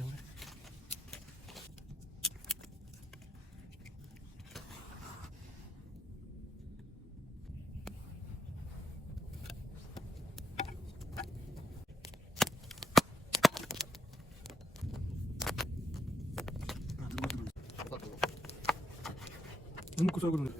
зробили. Ну, кусок грунта.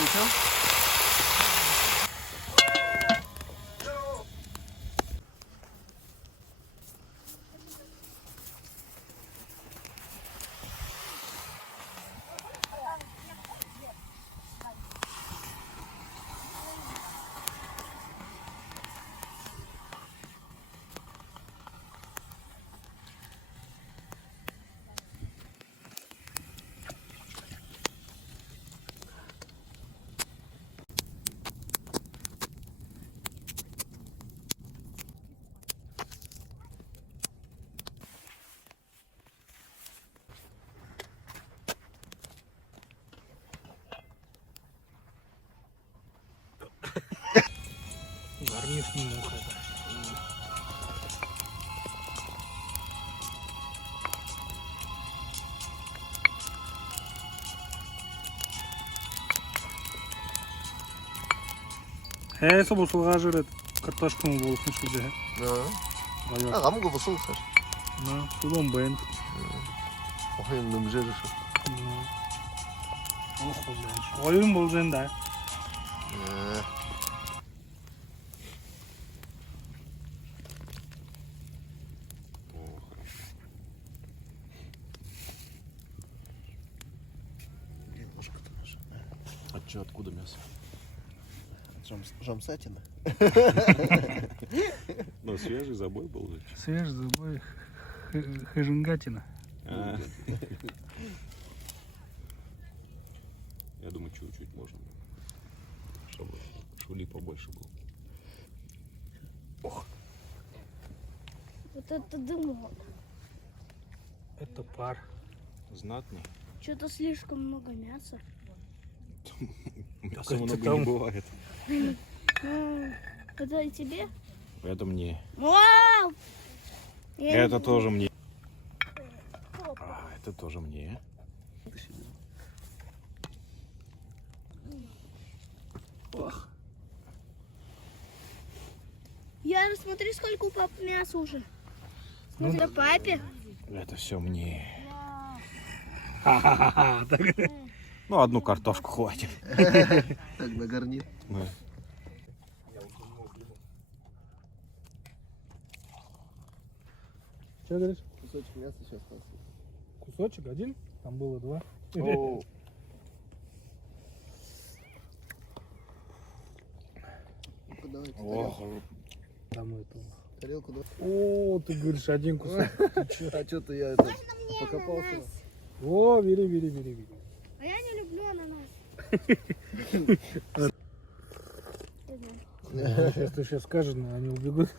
Ничего? Гарниш не муха. Собой сулгажырет картошкамы болсын шузе. Да. Гам го босул сар. На, судон бен. Охин нумжер шу. Oyun bulacaksın da. А че, откуда мясо? Жамсатина. Ну, свежий забой был же. Свежий забой. Хыжингатина. Я думаю, чуть-чуть можно. Чтобы шули побольше было. Ох. Вот это дымок. Это пар. Знатный. Что-то слишком много мяса. Мяса Это много там- не бывает. Это и тебе? Это мне. Вау! Это тоже мне. Это тоже мне. Ох. Яра, смотри, сколько у папы мяса уже. Смотри, это папе. Это все мне. Ха-ха-ха. Ну, одну картошку хватит. Так, на гарнир. Да. Что говоришь? Кусочек мяса сейчас остался. Кусочек один? Там было два. О, ну-ка, давайте тарелку. Там это. Тарелку, да? О, ты говоришь, один кусок. А что-то я это покопался. О, бери. А я не люблю ананас. Если сейчас скажут, они убегут.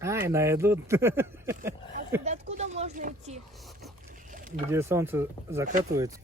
Ай, найдут. А откуда можно идти? Где солнце закатывается.